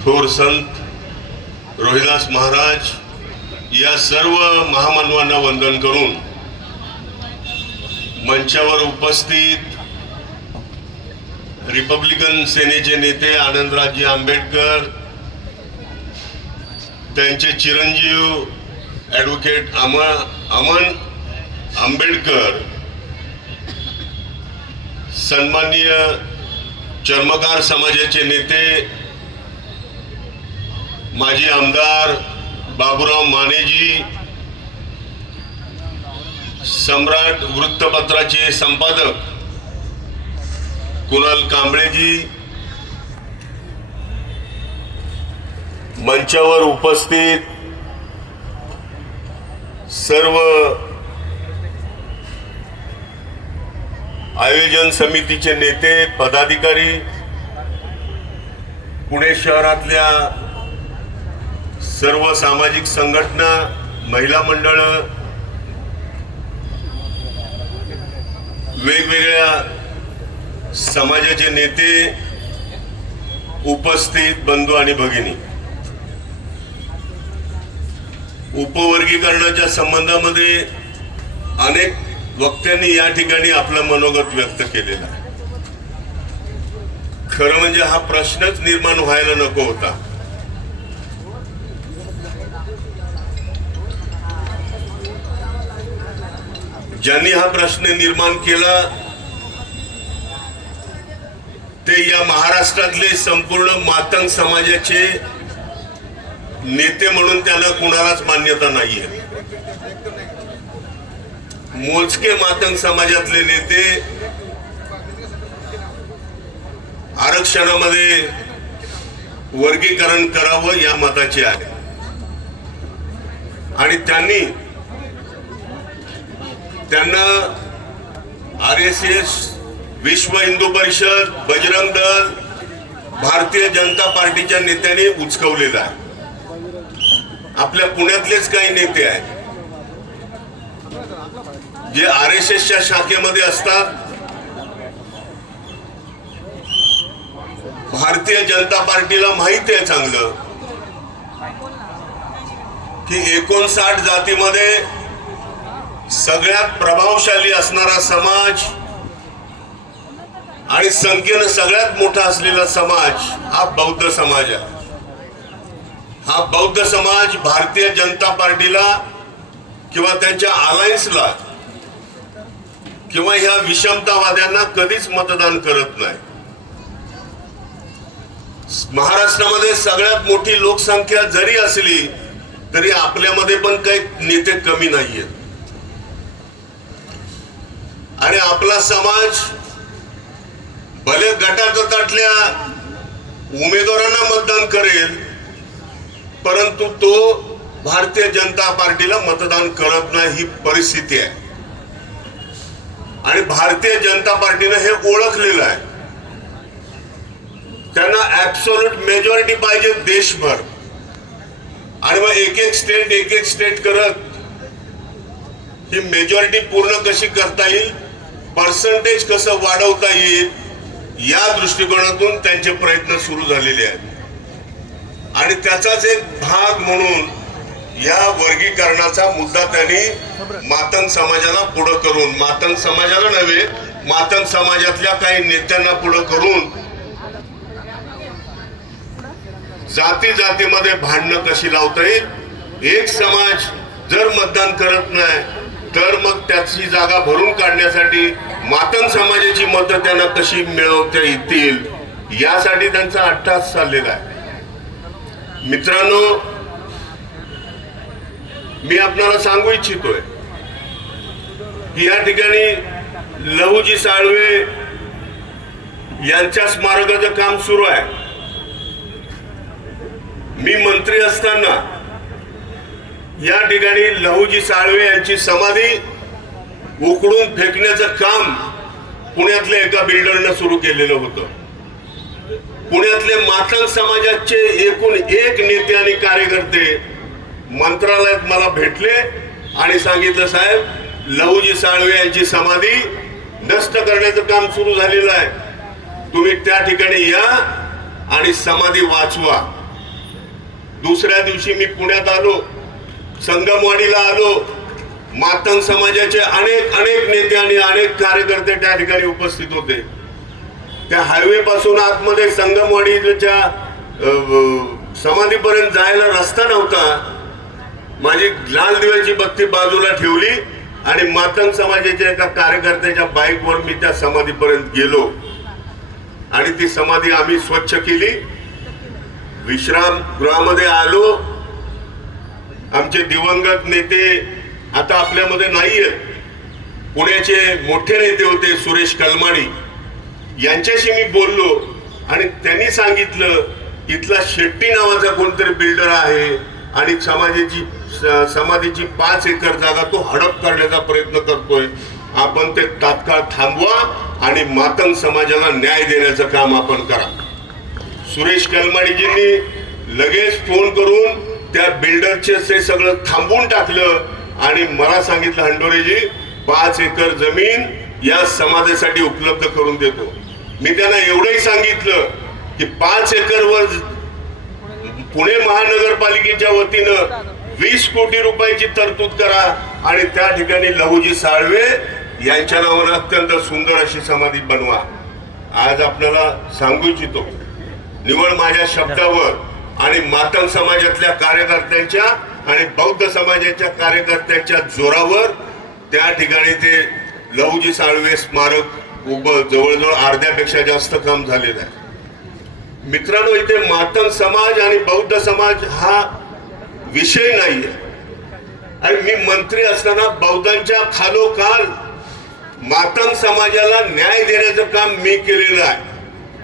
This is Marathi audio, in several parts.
थोर संत रोहिदास महाराज या सर्व महामानवांना वंदन करून मंचावर उपस्थित रिपब्लिकन सेनेचे नेते आनंदराजे आंबेडकर, त्यांचे चिरंजीव ॲडव्होकेट अमन आंबेडकर, सन्माननीय चर्मकार समाजाचे नेते माजी आमदार बाबूराव मानेजी, सम्राट वृत्तपत्राचे संपादक कुणाल कांबळेजी, मंचावर उपस्थित सर्व आयोजन समितीचे नेते पदाधिकारी, पुणे शहरातल्या सर्व सामाजिक संघटना, महिला मंडळ, वेगवेगळ्या समाजाचे नेते, उपस्थित बंधू आणि भगिनी, उपवर्गीकरणाच्या संबंधामध्ये अनेक वक्त्यांनी या ठिकाणी आपलं मनोगत व्यक्त केलेलं आहे. खरं म्हणजे हा प्रश्नच निर्माण व्हायला नको होता. ज्यांनी हा प्रश्न निर्माण केला ते या महाराष्ट्रातले संपूर्ण मातंग समाजाचे नेते म्हणून त्यांना कुणालाच मान्यता नाहीये. मोजके मातंग समाजातले नेते आरक्षणामध्ये वर्गीकरण करावं या मताचे आहे आणि त्यांना RSS, विश्व हिंदू परिषद, बजरंग दल, भारतीय जनता पार्टीच्या नेत्यांनी उचकवलेला आहे. आपल्या पुण्यातलेच काही नेते आहेत जे RSSच्या शाखेमध्ये असतात. भारतीय जनता पार्टीला माहिती आहे चांगलं की 59 जातीमध्ये सगळ्यात प्रभावशाली असणारा समाज आणि संख्येनं सगळ्यात मोठा असलेला समाज हा बौद्ध समाज आहे. हा बौद्ध समाज भारतीय जनता पार्टीला किंवा त्यांच्या अलायन्सला किंवा ह्या विषमतावाद्यांना कधीच मतदान करत नाही. महाराष्ट्रामध्ये सगळ्यात मोठी लोकसंख्या जरी असली तरी आपल्यामध्ये पण काही नेते कमी नाहीयेत आणि आपला समाज भले गटातल्या उमेदवारांना मतदान करेल परंतु तो भारतीय जनता पार्टीला मतदान करत नाही ही परिस्थिती आहे. आणि भारतीय जनता पार्टीने हे ओळखलेलं आहे. त्यांना ऍब्सोल्यूट मेजॉरिटी पाहिजे देशभर आणि मग एक एक स्टेट करत ही मेजॉरिटी पूर्ण कशी करता येईल, पर्सेंटेज कसं वाढवता येईल या दृष्टिकोनातून त्यांचे प्रयत्न सुरू झालेले आहेत. आणि त्याचाच एक भाग म्हणून या वर्गीकरणाचा मुद्दा त्यांनी मातंग समाजाला पुढे करून, मातंग समाजाला नव्हे मातंग समाजातल्या काही नेत्यांना पुढे करून जातीमध्ये भांडणं कशी लावता येईल. एक समाज जर मतदान करत नाही तर मग त्याची जागा भरून काढण्यासाठी मातंग समाजाची मतं त्यांना कशी मिळवता येतील यासाठी त्यांचा अट्टास चाललेला आहे. मित्रांनो, मी आपल्याला सांगू इच्छितोय की या ठिकाणी लहुजी साळवे यांच्या स्मारकाचं काम सुरू आहे. मी मंत्री असताना या ठिकाणी लहुजी साळवे यांची समाधी उकडून फेकण्याचं काम पुण्यातल्या एका बिल्डरनं सुरू केलेलं होतं. पुण्यातले मातंग समाजाचे एकूण एक नेते आणि कार्यकर्ते मंत्रालयात मला भेटले आणि सांगितलं, साहेब लहुजी साळवे यांची समाधी नष्ट करण्याचं काम सुरू झालेलं आहे, तुम्ही त्या ठिकाणी या आणि समाधी वाचवा. दुसऱ्या दिवशी मी पुण्यात आलो, संगमवाडीला आलो. मातंग समाजाचे अनेक अनेक नेते आणि अनेक कार्यकर्ते त्या ठिकाणी उपस्थित होते. त्या हायवे पासून आतमध्ये संगमवाडीच्या समाधीपर्यंत जायला रस्ता नव्हता. माझी लाल दिव्याची बत्ती बाजूला ठेवली आणि मातंग समाजाच्या एका कार्यकर्त्याच्या बाईकवर मी त्या समाधीपर्यंत गेलो आणि ती समाधी आम्ही स्वच्छ केली. विश्राम गृहामध्ये आलो. आमचे दिवंगत नेते आता आपल्यामध्ये नाहीये. पुण्याचे मोठे नेते होते सुरेश कलमाडी, यांच्याशी मी बोललो आणि त्यांनी सांगितलं इथला शेट्टी नावाचा कोणतरी बिल्डर आहे आणि समाधीची 5 एकर जागा तो हडप करण्याचा प्रयत्न करतोय. आपण ते तात्काळ थांबवा आणि मातंग समाजाला न्याय देण्याचं काम आपण करा. सुरेश कलमाडीजींनी लगेच फोन करून त्या बिल्डरचे ते सगळं थांबवून टाकलं आणि मला सांगितलं, हंडोरेजी 5 एकर जमीन या समाजासाठी उपलब्ध करून देतो. मी त्यांना एवढंही सांगितलं की 5 एकरवर पुणे महानगरपालिकेच्या वतीनं 20 कोटी रुपयाची तरतूद करा आणि त्या ठिकाणी लहुजी साळवे यांच्या नावानं अत्यंत सुंदर अशी समाधी बनवा. आज आपल्याला सांगू इच्छितो, निवड माझ्या शब्दावर आणि मातंग समाजातल्या कार्यकर्त्यांच्या आणि बौद्ध समाजाच्या कार्यकर्त्यांच्या जोरावर त्या ठिकाणी ते लहुजी साळवे स्मारक उभं जवळजवळ अर्ध्यापेक्षा जास्त काम झालेलं आहे. मित्रांनो, इथे मातंग समाज आणि बौद्ध समाज हा विषय नाहीये. आणि मी मंत्री असताना बौद्धांच्या खालोखाल मातंग समाजाला न्याय देण्याचं काम मी केलेलं आहे.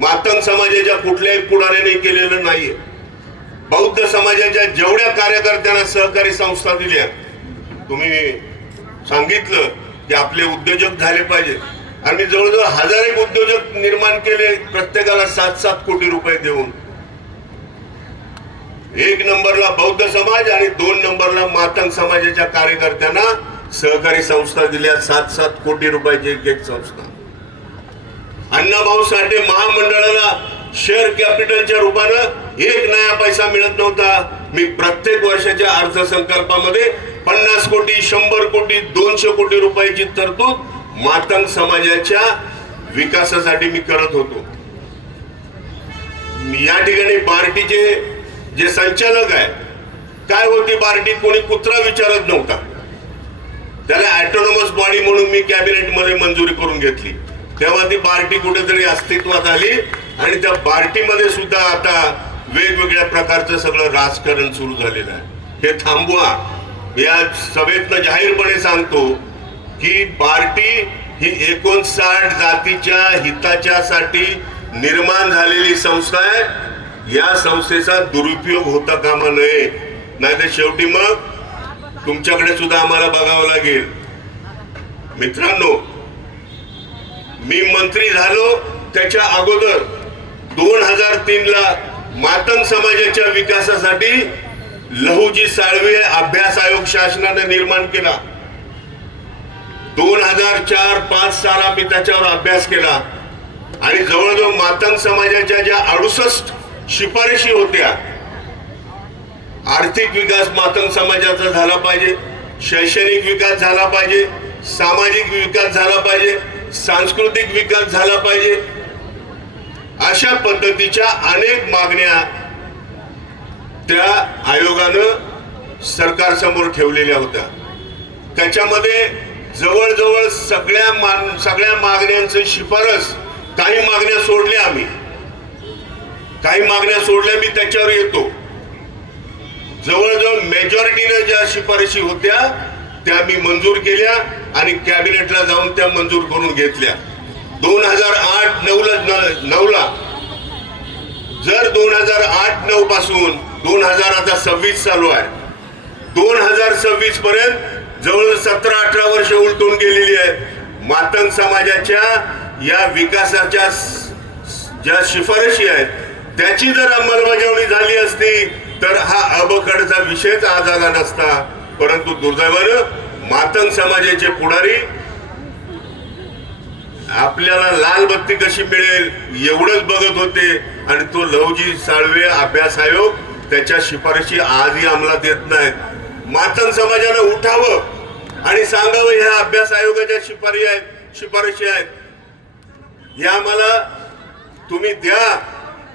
मातंग समाजाच्या कुठल्याही पुढाऱ्याने केलेलं नाहीये. बौद्ध समाजाच्या जेवढ्या कार्यकर्त्यांना सहकारी संस्था दिल्या, तुम्ही सांगितलं की आपले उद्योजक झाले पाहिजे आणि मी जवळजवळ 1000 उद्योजक निर्माण केले, प्रत्येकाला 7-7 कोटी रुपये देऊन. 1 नंबरला बौद्ध समाज आणि 2 नंबरला मातंग समाजाच्या कार्यकर्त्यांना सहकारी संस्था दिल्या, 7-7 कोटी रुपयाची एक संस्था. अण्णाभाऊ साठे महामंडळाला शेअर कॅपिटलच्या रूपानं 1 नया पैसा मिळत नव्हता. मी प्रत्येक वर्षाच्या अर्थसंकल्पामध्ये 50 कोटी, 100 कोटी, 200 कोटी रुपयाची तरतूद मातंग समाजाच्या विकासासाठी मी करत होतो. या ठिकाणी बार्टीचे जे संचालक आहे, काय होती बार्टी, कोणी कुत्रा विचारत नव्हता. त्याला ऑटोनॉमस बॉडी म्हणून मी कॅबिनेट मध्ये मंजुरी करून घेतली. तेव्हा ती बार्टी कुठेतरी अस्तित्वात आली आणि त्या बार्टीमध्ये सुद्धा आता वेगवेगळ्या प्रकारचं सगळं राजकारण सुरू झालेलं आहे. हे थांबवा. या सभेतनं जाहीरपणे सांगतो की बार्टी ही 59 जातीच्या हिताच्यासाठी निर्माण झालेली संस्था आहे. या संस्थेचा दुरुपयोग होता कामा नये, नाहीतर शेवटी मग तुमच्याकडे सुद्धा आम्हाला बघावं लागेल. मित्रांनो, मी मंत्री झालो त्याच्या अगोदर 2003ला मातंग समाजाच्या विकासासाठी लहुजी साळवे अभ्यास आयोग शासनाने निर्माण केला. 2004-5 साला मी त्याच्यावर अभ्यास केला आणि जवळजवळ मातंग समाजाच्या ज्या 68 शिफारशी होत्या, आर्थिक विकास मातंग समाजाचा झाला पाहिजे, शैक्षणिक विकास झाला पाहिजे, सामाजिक विकास झाला पाहिजे, सांस्कृतिक विकास झाला पाहिजे, अशा पद्धतीच्या अनेक मागण्या त्या आयोगानं सरकारसमोर ठेवलेल्या होत्या. त्याच्यामध्ये जवळजवळ सगळ्या मागण्यांची शिफारस, काही मागण्या सोडल्या आम्ही, काही मागण्या सोडल्या, मी त्याच्यावर येतो. जवळजवळ मेजॉरिटीने ज्या शिफारशी होत्या त्या मी मंजूर केल्या आणि कॅबिनेटला जाऊन त्या मंजूर करून घेतल्या. 2008-9ला जर 2008-9 पासून 2026 चालू आहे, 2026 पर्यंत जवळ 17-18 वर्ष उलटून गेलेली आहेत. मातंग समाजाच्या या विकासाच्या ज्या शिफारशी आहेत त्याची जर अंमलबजावणी झाली असती तर हा अबकडचा विषयच आज आला नसता. परंतु दुर्दैवानं मातंग समाजाचे पुढारी आपल्याला लाल बत्ती कशी मिळेल एवढंच बघत होते आणि तो लहुजी साळवे अभ्यास आयोग त्याच्या शिफारशी आजही अंमलात येत नाहीत. मातंग समाजानं उठावं आणि सांगावं ह्या अभ्यास आयोगाच्या शिफारशी आहेत ह्या आम्हाला तुम्ही द्या.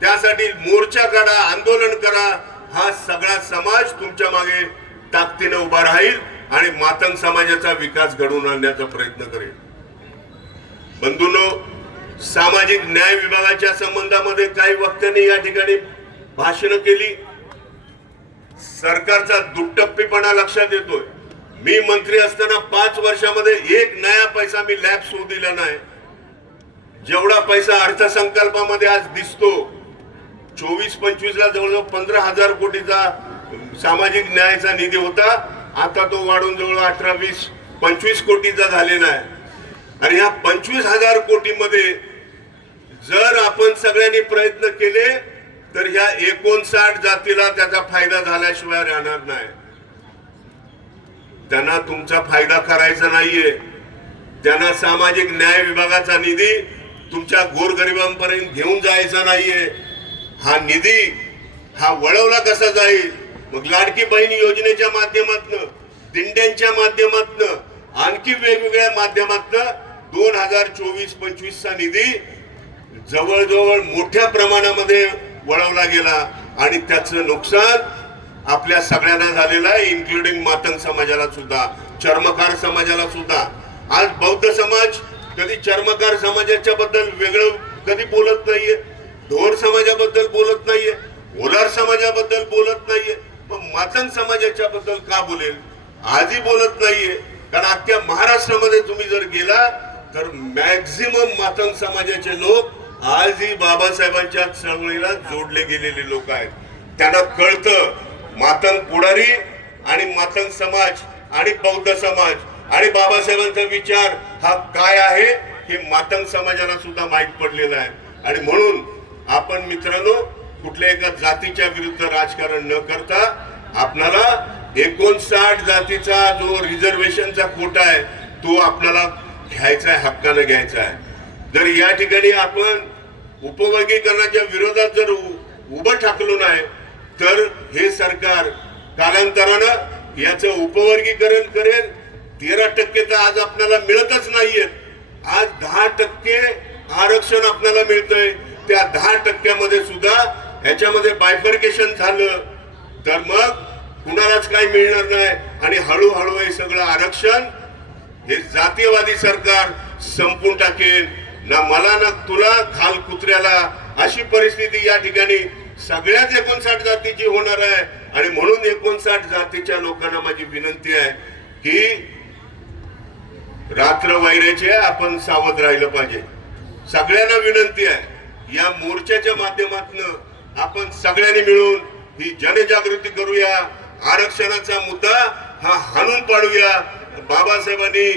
त्यासाठी मोर्चा काढा, आंदोलन करा. हा सगळा समाज तुमच्या मागे ताकदीने उभा राहील आणि मातंग समाजाचा विकास घडवून आणण्याचा प्रयत्न करेल. बंधूंनो, सामाजिक न्याय विभागाच्या संबंधामध्ये काही वक्त्यांनी या ठिकाणी भाषणं केली. सरकारचा दुट्टप्पीपणा लक्षात येतोय. मी मंत्री असताना 5 वर्षामध्ये एक नया पैसा मी लॅप्स होऊ दिला नाही. जेवढा पैसा अर्थसंकल्पामध्ये आज दिसतो 24-25 ला जवळजवळ 15,000 कोटीचा सामाजिक न्यायाचा निधी होता. आता तो वाढून जवळ 18-20-25 कोटीचा झालेला आहे. आणि ह्या 25,000 कोटीमध्ये जर आपण सगळ्यांनी प्रयत्न केले तर ह्या 59 जातीला त्याचा फायदा झाल्याशिवाय राहणार नाही. त्यांना तुमचा फायदा करायचा नाहीये. त्यांना सामाजिक न्याय विभागाचा निधी तुमच्या गोरगरिबांपर्यंत घेऊन जायचा नाहीये. हा निधी हा वळवला कसा जाईल? मग लाडकी बहीण योजनेच्या माध्यमातून, दिंड्यांच्या माध्यमातून, आणखी वेगवेगळ्या माध्यमातून 2024-25 चा निधी जवळजवळ मोठ्या प्रमाणामध्ये वळवला गेला आणि त्याचं नुकसान आपल्या सगळ्यांना झालेलं आहे, इन्क्लुडिंग मातंग समाजाला सुद्धा, चर्मकार समाजाला सुद्धा. आज बौद्ध समाज कधी चर्मकार समाजाच्या बद्दल वेगळं कधी बोलत नाहीये, ढोर समाजाबद्दल बोलत नाहीये, ओलार समाजाबद्दल बोलत नाहीये. मग मातंग समाजाच्या बद्दल का बोलेल? आजही बोलत नाहीये. कारण अख्ख्या महाराष्ट्रामध्ये तुम्ही जर गेला तर मॅक्झिमम मातंग समाजाचे लोक आजही बाबासाहेबांच्या चळवळीला जोडले गेलेले लोक आहेत. त्यांना कळतं मातंग पुढारी आणि मातंग समाज आणि बौद्ध समाज आणि बाबासाहेबांचा विचार हा काय आहे हे मातंग समाजाला सुद्धा माहीत पडलेलं आहे. आणि म्हणून आपण मित्रांनो कुठल्या एका जातीच्या विरुद्ध राजकारण न करता आपल्याला 59 जातीचा जो रिझर्वेशनचा कोटा आहे तो आपल्याला घ्यायचा आहे, हक्काने घ्यायचा आहे. जर या ठिकाणी आपण उपवर्गीकरणाच्या विरोधात जर उभं ठाकलो नाही तर हे सरकार कालांतरानं याचं उपवर्गीकरण करेल. 13% तर आज आपल्याला मिळतच नाहीये. आज 10% आरक्षण आपल्याला मिळतंय. त्या 10% सुद्धा ह्याच्यामध्ये बायफर्केशन झालं तर मग कुणालाच काही मिळणार नाही. आणि हळूहळू हे सगळं आरक्षण हे जातीयवादी सरकार संपून टाकेल. ना मला ना तुला, घाल कुत्र्याला, अशी परिस्थिती या ठिकाणी सगळ्याच 59 जातीची होणार आहे. आणि म्हणून 59 जातीच्या लोकांना माझी विनंती आहे की रात्र वैराचे आपण सावध राहिलं पाहिजे. सगळ्यांना विनंती आहे या मोर्चाच्या माध्यमातून आपण सगळ्यांनी मिळून ही जनजागृती करूया. आरक्षणाचा मुद्दा हा हाणून पाडूया. बाबासाहेबांनी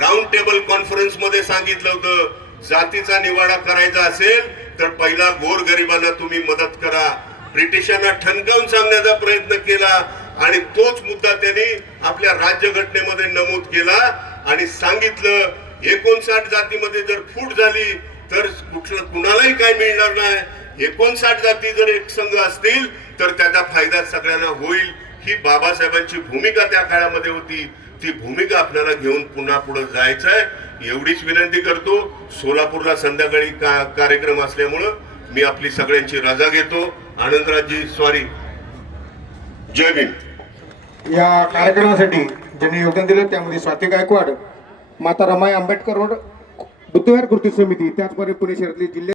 राऊंड टेबल कॉन्फरन्स मध्ये सांगितलं होतं जातीचा निवाडा करायचा असेल तर पहिला गोरगरिबांना तुम्ही मदत करा. ब्रिटिशांना ठणकावून सांगण्याचा प्रयत्न केला आणि तोच मुद्दा त्यांनी आपल्या राज्यघटनेमध्ये नमूद केला आणि सांगितलं 59 जातीमध्ये जर फूट झाली तर कुणालाही काय मिळणार नाही. 59 जाती जर एक संघ असतील तर त्याचा फायदा सगळ्यांना होईल. ही बाबासाहेबांची भूमिका त्या काळामध्ये होती. ती भूमिका आपल्याला घेऊन पुन्हा पुढे जायचं आहे एवढीच विनंती करतो. सोलापूरला संध्याकाळी कार्यक्रम असल्यामुळं मी आपली सगळ्यांची रजा घेतो. आनंदराजजी सॉरी. जय भीम. या कार्यक्रमासाठी ज्यांनी योगदान दिलं त्यामध्ये स्वाती गायकवाड, माता रमाई आंबेडकर रोड बुद्धविहार कृती समिती, त्याचबरोबर पुणे शहरातली जिल्हा